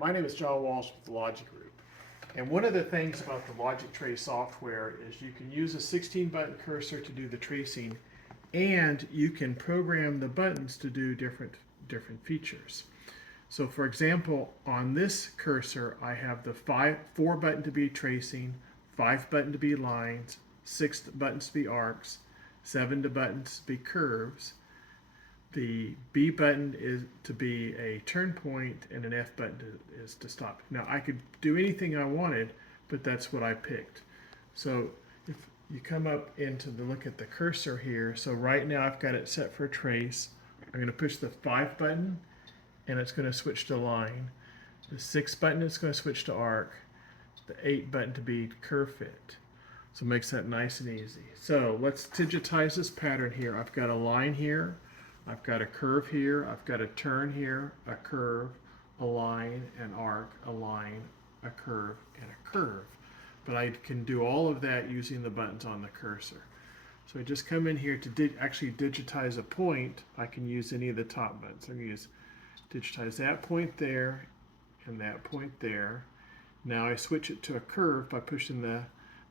my name is John Walsh with the Logic Group. And one of the things about the Logic Trace software is you can use a 16-button cursor to do the tracing, and you can program the buttons to do different features. So for example, on this cursor, I have the 4 button to be tracing, 5 button to be lines, 6 buttons to be arcs, 7 buttons to be curves. The B button is to be a turn point, and an F button is to stop. Now I could do anything I wanted, but that's what I picked. So if you come up into the look at the cursor here, so right now I've got it set for trace. I'm going to push the 5 button, and it's going to switch to line. The 6 button is going to switch to arc. The 8 button to be curve fit. So it makes that nice and easy. So let's digitize this pattern here. I've got a line here. I've got a curve here, I've got a turn here, a curve, a line, an arc, a line, a curve, and a curve. But I can do all of that using the buttons on the cursor. So I just come in here to actually digitize a point. I can use any of the top buttons. I'm going to digitize that point there and that point there. Now I switch it to a curve by pushing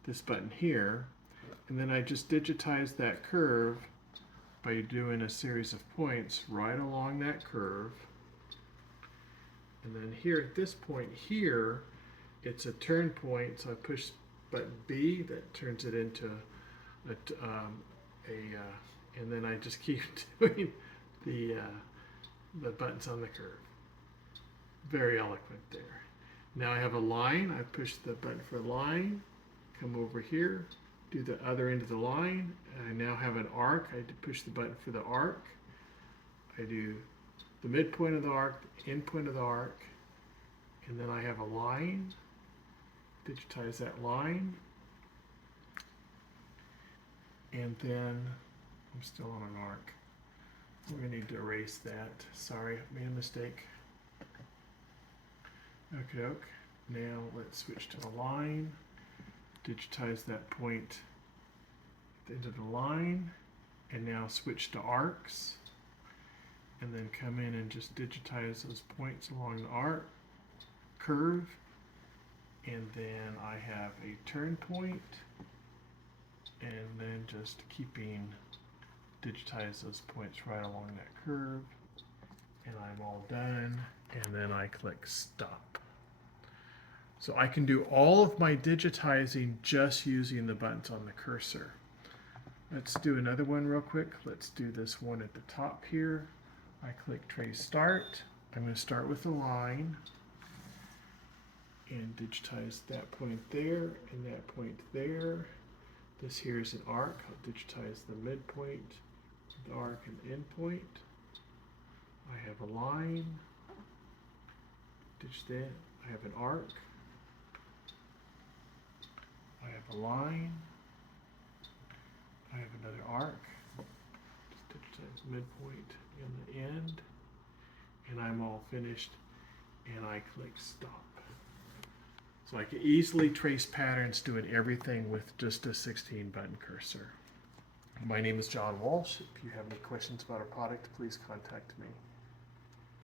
this button here. And then I just digitize that curve by doing a series of points right along that curve. And then here at this point here, it's a turn point, so I push button B, that turns it into and then I just keep doing the buttons on the curve. Very eloquent there. Now I have a line, I push the button for line, come over here, do the other end of the line. I now have an arc. I push the button for the arc. I do the midpoint of the arc, the end point of the arc, and then I have a line. Digitize that line. And then I'm still on an arc. We need to erase that. Sorry, made a mistake. Okay. Now let's switch to a line. Digitize that point at the end of the line, and now switch to arcs, and then come in and just digitize those points along the arc curve, and then I have a turn point, and then just digitize those points right along that curve, and I'm all done, and then I click stop. So I can do all of my digitizing just using the buttons on the cursor. Let's do another one real quick. Let's do this one at the top here. I click trace start. I'm going to start with a line and digitize that point there and that point there. This here is an arc. I'll digitize the midpoint, the arc, and the end point. I have a line. Digit that. I have an arc. I have a line. I have another arc. Just digitize midpoint and the end. And I'm all finished. And I click stop. So I can easily trace patterns doing everything with just a 16-button cursor. My name is John Walsh. If you have any questions about our product, please contact me.